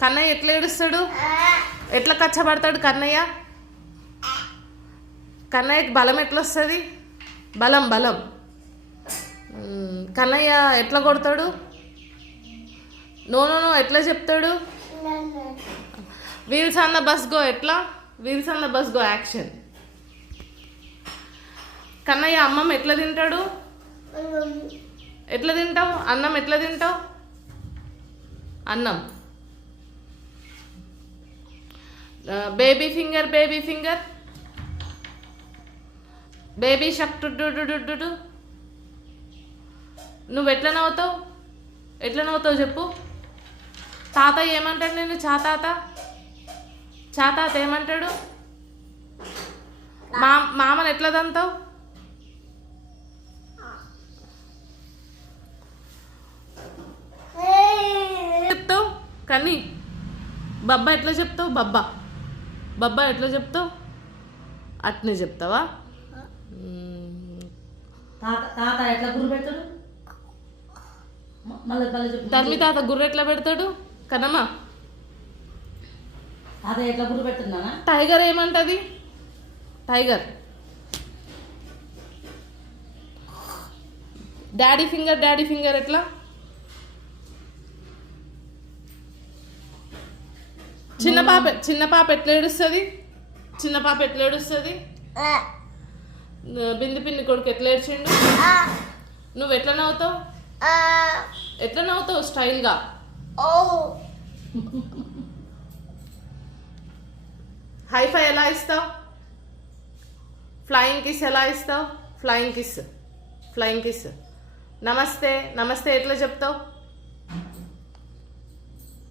కన్నయ్య ఎట్లా ఏడుస్తాడు? ఎట్లా కచ్చబడతాడు కన్నయ్య? కన్నయ్యకి బలం ఎట్లా వస్తుంది? బలం బలం. కన్నయ్య ఎట్లా కొడతాడు? నో నో నో ఎట్లా చెప్తాడు? Wheels on the bus go. ఎట్లా? Wheels on the bus go action. Kannayya అమ్మమ్మ ఎట్లా తింటాడు? ఎట్లా తింటావు? అన్నం ఎట్లా తింటావు? అన్నం. Baby finger baby finger. Baby shark doo doo doo doo doo doo. నువ్వు ఎట్లా నవ్వుతావు? ఎట్లా నవ్వుతావు చెప్పు. తాత ఏమంటాడు నేను? చాతాత చాతాత ఏమంటాడు? మామని ఎట్లా దంతావు? చెప్తావు కానీ బబ్బా ఎట్లా చెప్తావు? బబ్బా బబ్బా ఎట్లా చెప్తావు? అట్నే చెప్తావా? తాత ఎట్లా గుర్రు పెడతాడు? తల్లి తాత గుర్రు ఎట్లా పెడతాడు? కనమ్మా తాత ఎట్లా గుర్రు పెడుతున్నా? టైగర్ ఏమంటది? టైగర్. డాడీ ఫింగర్ ఎట్లా? చిన్న పాప ఎట్లా ఏడుస్తుంది? చిన్న పాప ఎట్లా ఏడుస్తుంది? బింది పిన్ని కొడుకు ఎట్లా ఏడ్చిండు? నువ్వు ఎట్లా నవ్వుతావు? ఎట్లా నవ్వుతావు స్టైల్గా? హైఫై ఎలా ఇస్తావు? ఫ్లయింగ్ కిస్ ఎలా ఇస్తావు? Flying kiss. నమస్తే ఎట్లా చెప్తావు?